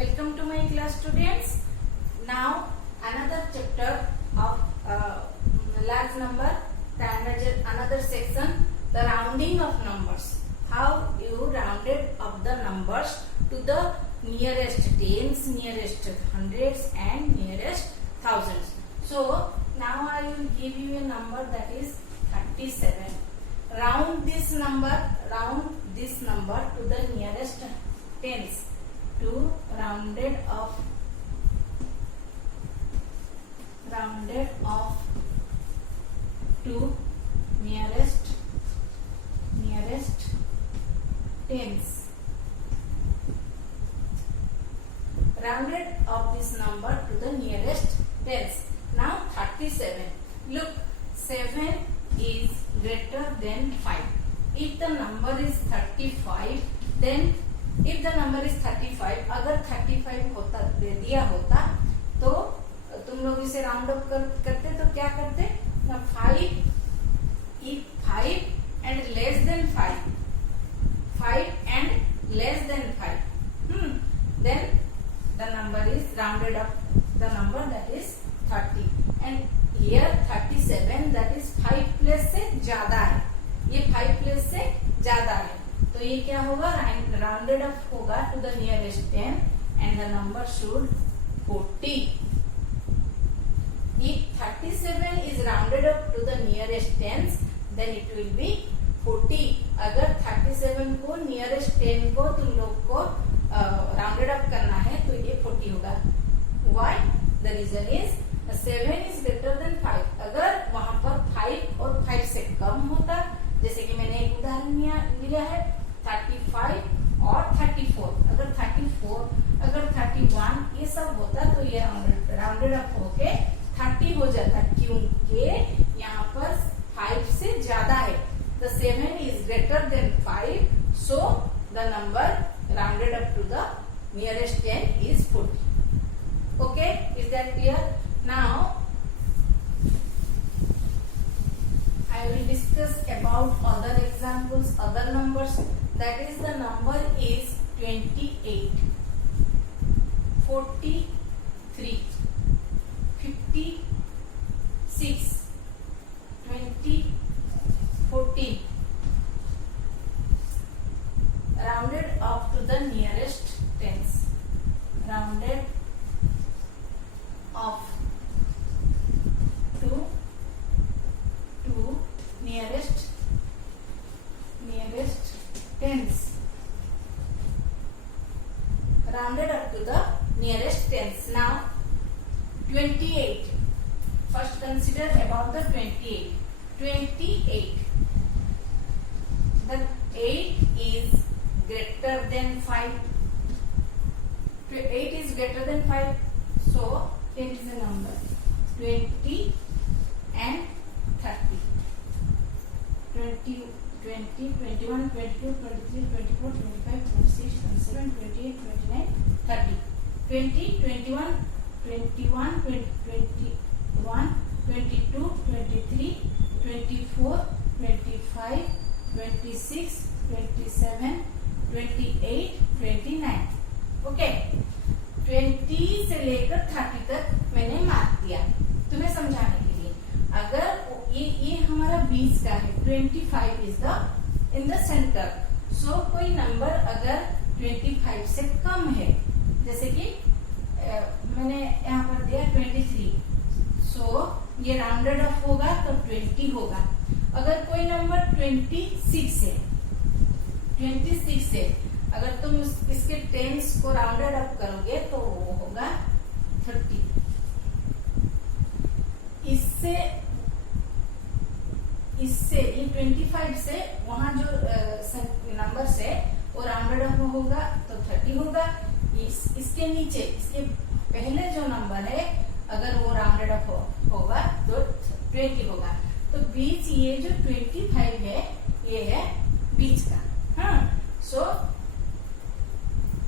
Welcome to my class, students. Now another chapter of large number, another section, the rounding of numbers. How you rounded up the numbers to the nearest tens, nearest hundreds and nearest thousands. So now I will give you a number that is 37. Round this number to the nearest tens. To rounded off to nearest tens. Rounded off this number to the nearest tens. Now 37. Look, 7 is greater than 5. If the number is 35, then if the number is 35, अगर 35 होता दे दिया होता तो तुम लोग इसे round up करते तो क्या करते? 5 if 5 and less than 5 and less than 5, then the number is rounded up, the number that is 30, and here 37 that is 5 plus से ज्यादा है, ये 5 प्लस से ज्यादा है, तो ये क्या होगा? राउंडेड अप होगा to the nearest 10 and the number should 40. If 37 is rounded up to the nearest tens, then it will be 40. अगर 37 को नियरेस्ट 10 को तुम लोग को राउंडेड अप करना है तो ये 40 होगा. Why? The reason is 7 is greater than 5. अगर वहां पर 5 और 5 से कम होता, जैसे कि मैंने एक उदाहरण लिया है 35 और 34, अगर 34 अगर 31 ये सब होता तो ये राउंडेड अप होके 30 हो जाता, क्योंकि यहाँ पर 5 से ज्यादा है. The 7 is greater than 5, so the number rounded up to the nearest 10 is 40. Okay, is that clear? Now I will discuss about other examples, other numbers. That is, the number is 28, 43, 56, 20, 14. Rounded up to the nearest tens. Rounded off to nearest tens. Rounded up to the nearest tens. Now 28. First consider about the 28. 28. The 8 is greater than 5. 8 is greater than 5. So 10 is a number. 20 and 30. 20, 21, 22, 23, 24, 25, 26, 27, 28, 29, 30. 20, 21, 21, 21, 22, 23, 24, 25, 26, 27, 28, 29. Okay, 20 से लेकर 30 तक मैंने mark दिया तुम्हें समझाने के लिए. अगर ये हमारा 20 का है, 25 is the in the centre. So कोई नंबर अगर 25 से कम है, जैसे कि मैंने यहाँ पर दिया 23, सो ये राउंडेड अप होगा तो 20 होगा. अगर कोई नंबर 26 है, 26 है, अगर तुम इसके टेंस को राउंडेड अप करोगे तो वो होगा 30. इससे ये 25 से वहां जो नंबर से वो राउंडेड अप होगा तो 30 होगा. इसके नीचे, इसके पहले जो नंबर है, अगर वो राउंडेड अप होगा तो 20 होगा. तो बीच ये जो 25 है, ये है बीच का. हाँ, सो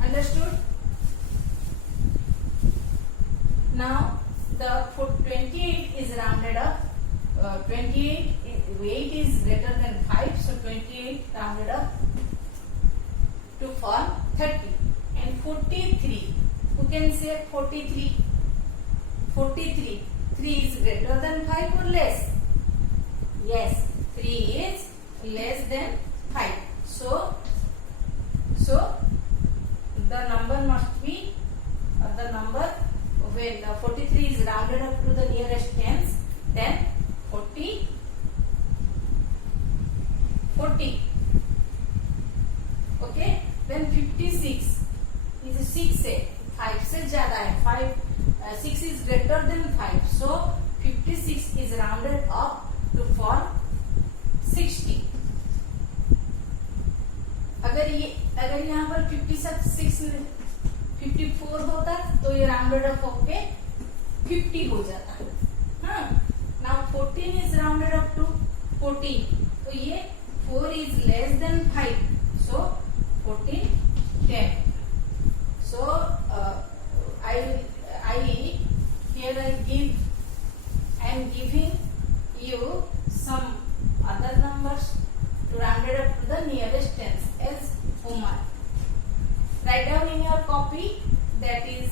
understood? Now the 28 is rounded up. 8 is greater than 5, so 28 rounded up to form 30. And 43 who can say 43? 43. 3 is greater than 5 or less? Yes, 3 is less than 5. So the number must be the number when 43 is rounded up to the nearest tens, then 40. Okay, then 56 is 6 है, 5 से ज्यादा है, 6 is greater than 5, so 56 is rounded up to form 60. अगर यहाँ पर 54 होता तो ये राउंडेड अप होके 50 हो जाता। हाँ, now 14 is rounded up to 14, तो ये 4 is less than 5, so 14 10. So I am giving you some other numbers to round it up to the nearest tens as homework. Write down in your copy, that is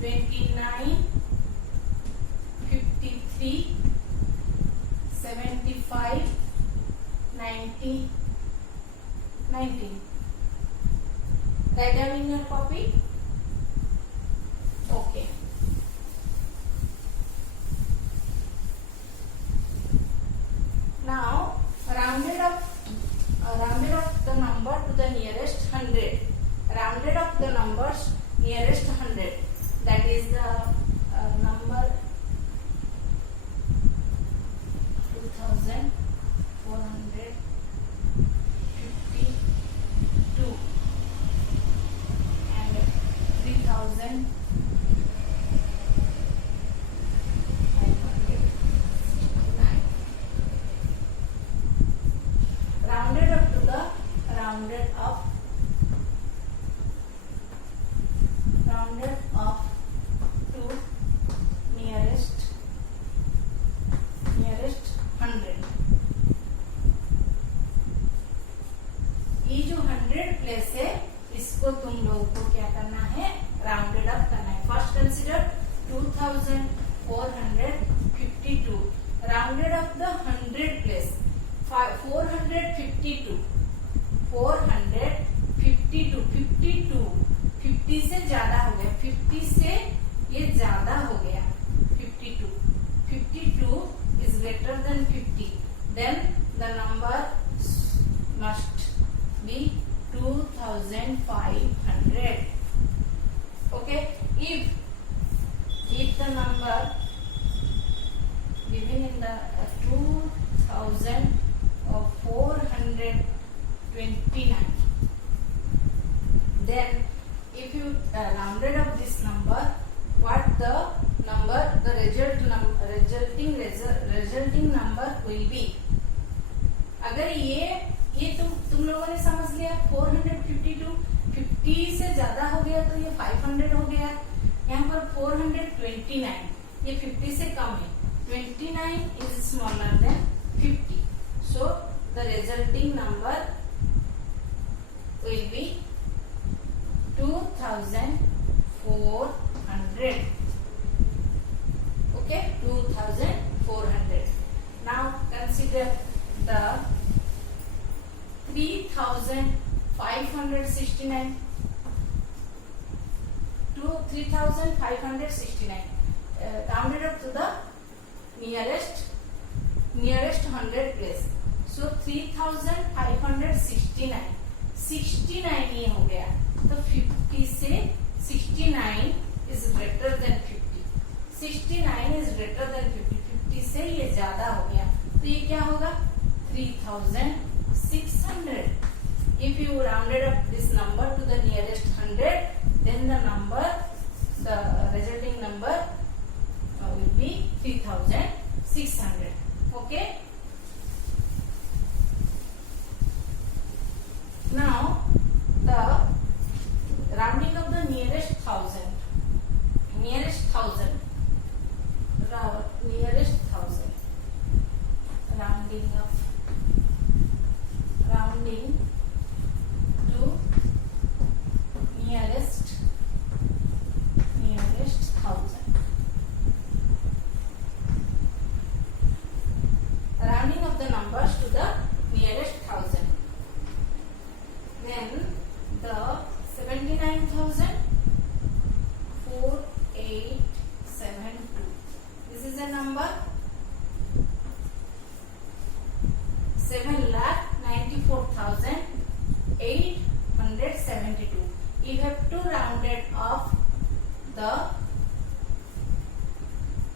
29, 53, 75, 90, 19. Write down in your copy. Okay. Now rounded up the number to the nearest 100. Rounded up the numbers nearest 100. That is the number 2452 and 3569. Rounded up to the rounded up to nearest 100. ये जो 100 place है, इसको तुम लोगों को क्या करना है, राउंडेड अप करना है. First consider 2452, rounded up the 100 place. 452 50 से ज्यादा हो गया, 50 से ये ज्यादा हो गया, 52 is greater than 50, then the number must be 2500. Okay, if the number given in the 2429, then if you rounded up this number, what the resulting number will be? अगर ये तुम लोगों ने समझ लिया, 452 50 से ज्यादा हो गया तो ये 500 हो गया. यहाँ पर 429, ये 50 से कम है, 29 is smaller than 50, so the resulting number will be 2400. Okay, 2400. Now consider the 3569 to 3569, rounded up to the nearest 100 place. So 3569, 69 ये हो गया, तो 50 से 69 is greater than 50. 69 is greater than 50. 50 से ये ज्यादा हो गया, तो ये क्या होगा, 3600. If you rounded up this number to the nearest 100, then the resulting number will be 3600. Okay. Now the rounding of the nearest thousand, rounding to nearest 1,000. 1,000 to nearest 1,000. 872. You have to round it off the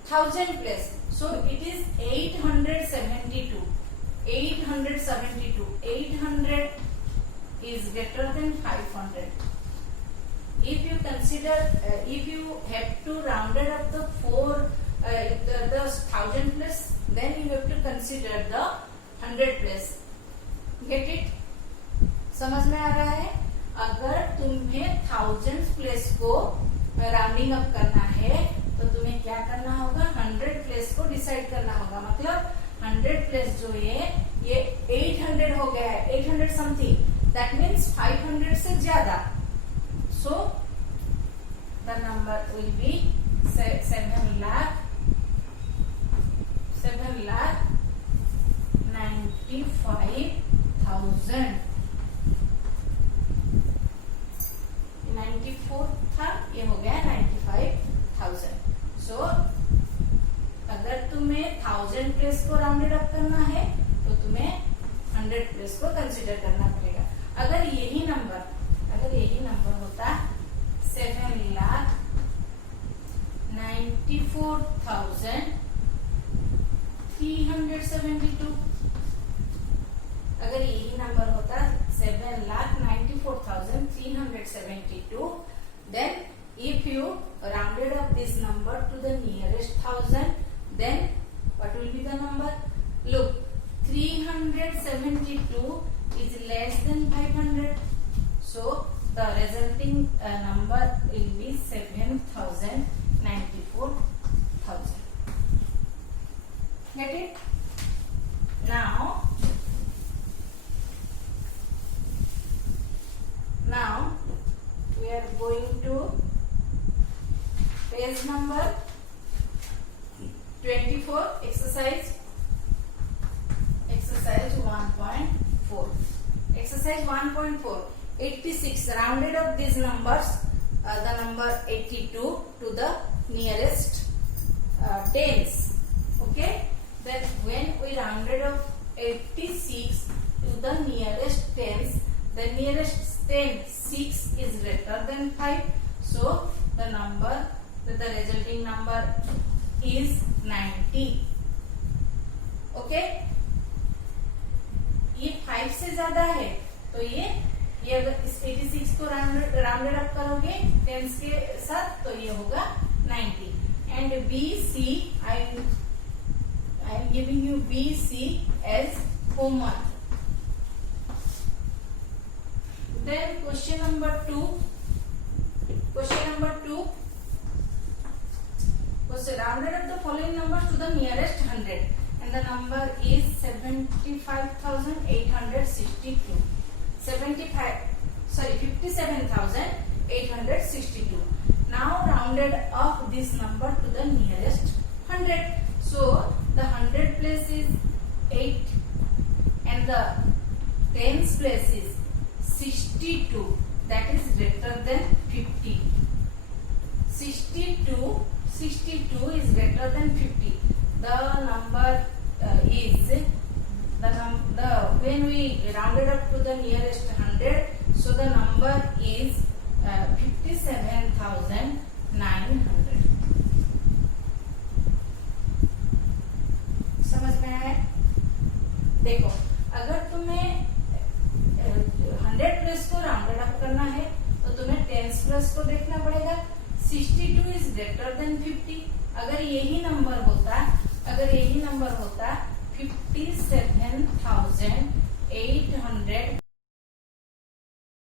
1000 place. So it is 872. 872. 800 is greater than 500. If you consider, if you have to round it up the 1000 place, then you have to consider the 100 place. Get it? समझ में आ रहा है? अगर तुम्हें 1000 place को rounding up करना है तो तुम्हें क्या करना होगा? 100 प्लेस को डिसाइड करना होगा. मतलब 100 प्लेस जो है ये 800 हो गया है, 800 समथिंग. दैट मीन्स 500 से ज्यादा. So the number will be 7,95,000. 94 था, ये हो गया 95,000. So अगर तुम्हें 1000 प्लेस को राउंडेड अप करना है तो तुम्हें 100 प्लेस को कंसिडर करना पड़ेगा. अगर यही नंबर होता 7,94,372. अगर यही नंबर होता 7,94,372, then if you rounded up this number to the nearest 1000, then what will be the number? Look, 372 is less than 500. So the resulting number will be 7,94,000. Get it? Now we are going to page number 24, exercise 1.4. Exercise 1.4. 86. Rounded up these numbers, the number 82 to the nearest tens. Okay. Then when we rounded up 86 to the nearest tens, the nearest 6 is greater than 5. So the resulting number is 90. Okay. ये 5 से ज्यादा है तो ये अगर इस 86 को rounded up करोगे टेंस के साथ तो ये होगा 90. And BC, I am giving you BC as homework. Then question number 2. Was rounded up the following numbers to the nearest 100, and the number is 57,862. 57,862. Now rounded up this number to the nearest 100. So the 100 place is 8 and the tens place is 62. That is greater than 50. 62 is greater than 50. The number is when we rounded up to the nearest 100, so the number is 57,900. समझ में आया? देखो, अगर तुम्हें 100 plus को rounded up करना है तो तुम्हें टेंस प्लस को देखना पड़ेगा. 62 इज ग्रेटर देन 50. अगर यही नंबर होता 57,800